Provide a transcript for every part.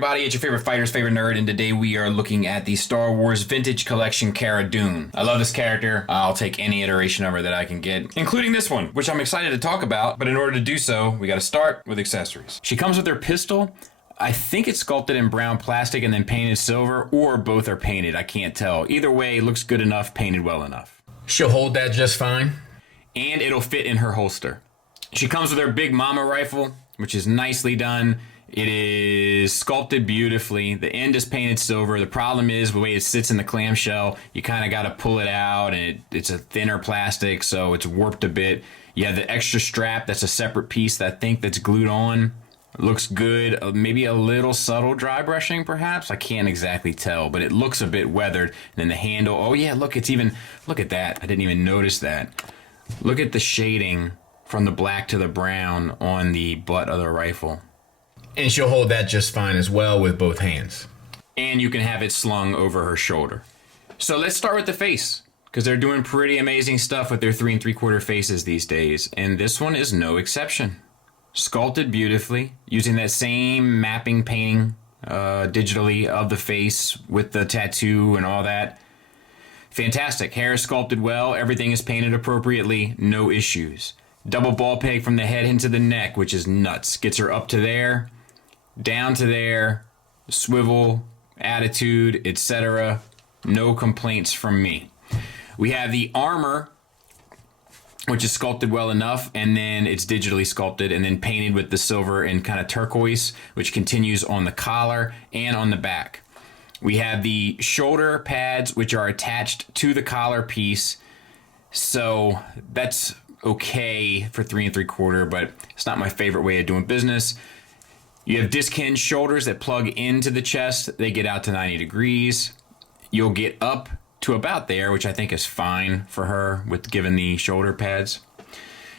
everybody? It's your favorite fighter's favorite nerd, and today we are looking at the Star Wars Vintage Collection Cara Dune. I love this character. I'll take any iteration of her that I can get, including this one, which I'm excited to talk about, but in order to do so, we gotta start with accessories. She comes with her pistol. I think it's sculpted in brown plastic and then painted silver, or both are painted, I can't tell. Either way, it looks good enough, painted well enough. She'll hold that just fine, and it'll fit in her holster. She comes with her Big Mama rifle, which is nicely done. It is sculpted beautifully. The end is painted silver. The problem is the way it sits in the clamshell, you kind of got to pull it out, and it's a thinner plastic, so it's warped a bit. You have the extra strap, that's a separate piece that I think that's glued on. It looks good. Maybe a little subtle dry brushing, perhaps. I can't exactly tell, but it looks a bit weathered. And then the handle, oh yeah, look, look at that. I didn't even notice that. Look at the shading from the black to the brown on the butt of the rifle. And she'll hold that just fine as well with both hands. And you can have it slung over her shoulder. So let's start with the face, because they're doing pretty amazing stuff with their 3 3/4 faces these days. And this one is no exception. Sculpted beautifully, using that same mapping painting digitally of the face with the tattoo and all that. Fantastic. Hair is sculpted well. Everything is painted appropriately. No issues. Double ball peg from the head into the neck, which is nuts. Gets her up to there, down to there, swivel, attitude, etc. No complaints from me. We have the armor, which is sculpted well enough, and then it's digitally sculpted and then painted with the silver and kind of turquoise, which continues on the collar and on the back. We have the shoulder pads, which are attached to the collar piece, so that's okay for 3 3/4, but it's not my favorite way of doing business. You have disc hinge shoulders that plug into the chest. They get out to 90 degrees. You'll get up to about there, which I think is fine for her with given the shoulder pads.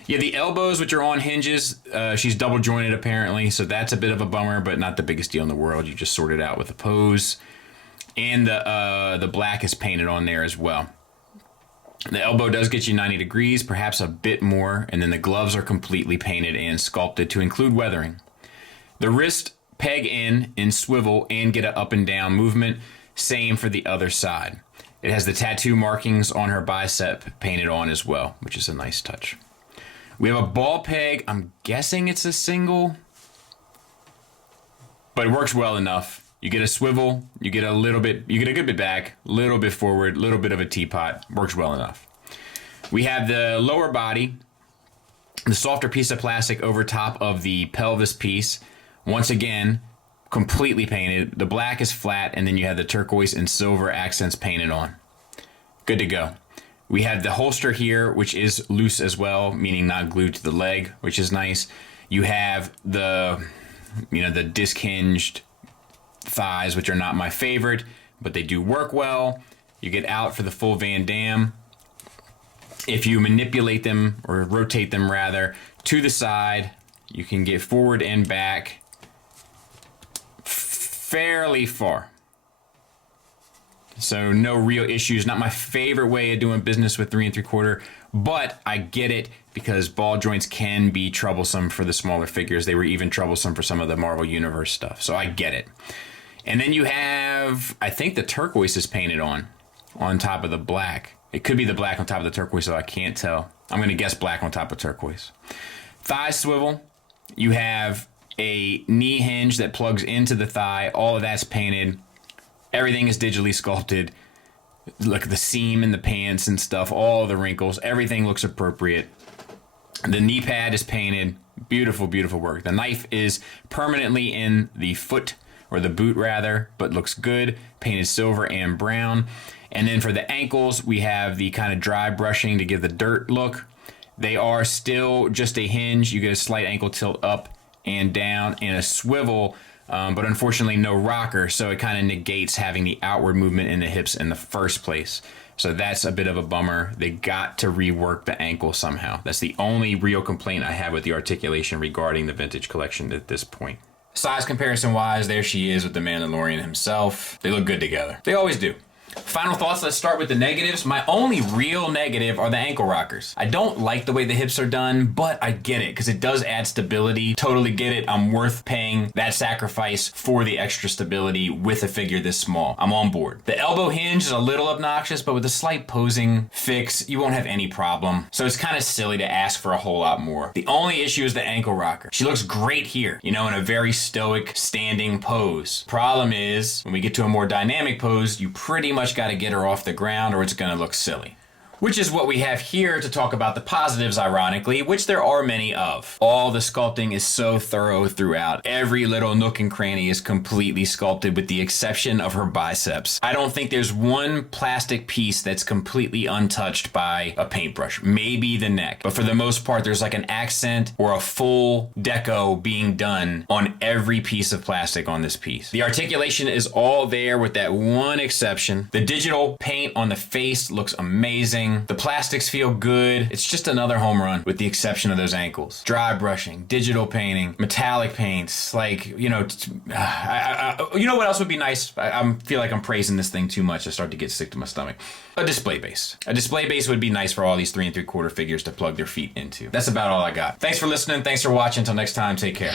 You have the elbows, which are on hinges. She's double jointed apparently, so that's a bit of a bummer, but not the biggest deal in the world. You just sort it out with a pose. And the black is painted on there as well. The elbow does get you 90 degrees, perhaps a bit more, and then the gloves are completely painted and sculpted to include weathering. The wrist peg in and swivel and get an up and down movement. Same for the other side. It has the tattoo markings on her bicep painted on as well, which is a nice touch. We have a ball peg. I'm guessing it's a single, but it works well enough. You get a swivel, you get a good bit back, a little bit forward, a little bit of a teapot. Works well enough. We have the lower body, the softer piece of plastic over top of the pelvis piece. Once again, completely painted. The black is flat, and then you have the turquoise and silver accents painted on. Good to go. We have the holster here, which is loose as well, meaning not glued to the leg, which is nice. You have the disc hinged thighs, which are not my favorite, but they do work well. You get out for the full Van Damme. If you manipulate them, or rotate them rather, to the side, you can get forward and back fairly far. So no real issues. Not my favorite way of doing business with 3 3/4, but I get it because ball joints can be troublesome for the smaller figures. They were even troublesome for some of the Marvel Universe stuff, so I get it. And then you have, I think the turquoise is painted on top of the black. It could be the black on top of the turquoise, so I can't tell. I'm going to guess black on top of turquoise. Thigh swivel. You have a knee hinge that plugs into the thigh. All of that's painted. Everything is digitally sculpted. Look at the seam in the pants and stuff, all the wrinkles. Everything looks appropriate. The knee pad is painted. Beautiful, beautiful work. The knife is permanently in the foot, or the boot rather, but looks good. Painted silver and brown. And then for the ankles, we have the kind of dry brushing to give the dirt look. They are still just a hinge. You get a slight ankle tilt up and down and a swivel, but unfortunately no rocker, so it kind of negates having the outward movement in the hips in the first place. So that's a bit of a bummer. They got to rework the ankle somehow. That's the only real complaint I have with the articulation regarding the vintage collection at this point. Size comparison wise, there she is with the Mandalorian himself. They look good together. They always do. Final thoughts, let's start with the negatives. My only real negative are the ankle rockers. I don't like the way the hips are done, but I get it because it does add stability. Totally get it. I'm worth paying that sacrifice for the extra stability with a figure this small. I'm on board. The elbow hinge is a little obnoxious, but with a slight posing fix, you won't have any problem. So it's kind of silly to ask for a whole lot more. The only issue is the ankle rocker. She looks great here, you know, in a very stoic standing pose. Problem is, when we get to a more dynamic pose, you pretty much got to get her off the ground or it's going to look silly. Which is what we have here to talk about the positives, ironically, which there are many of. All the sculpting is so thorough throughout. Every little nook and cranny is completely sculpted with the exception of her biceps. I don't think there's one plastic piece that's completely untouched by a paintbrush. Maybe the neck. But for the most part, there's like an accent or a full deco being done on every piece of plastic on this piece. The articulation is all there with that one exception. The digital paint on the face looks amazing. The plastics feel good. It's just another home run with the exception of those ankles. Dry brushing, digital painting, metallic paints, like, you know, you know what else would be nice? I feel like I'm praising this thing too much. I start to get sick to my stomach. A display base. A display base would be nice for all these 3 3/4 figures to plug their feet into. That's about all I got. Thanks for listening. Thanks for watching. Until next time, take care.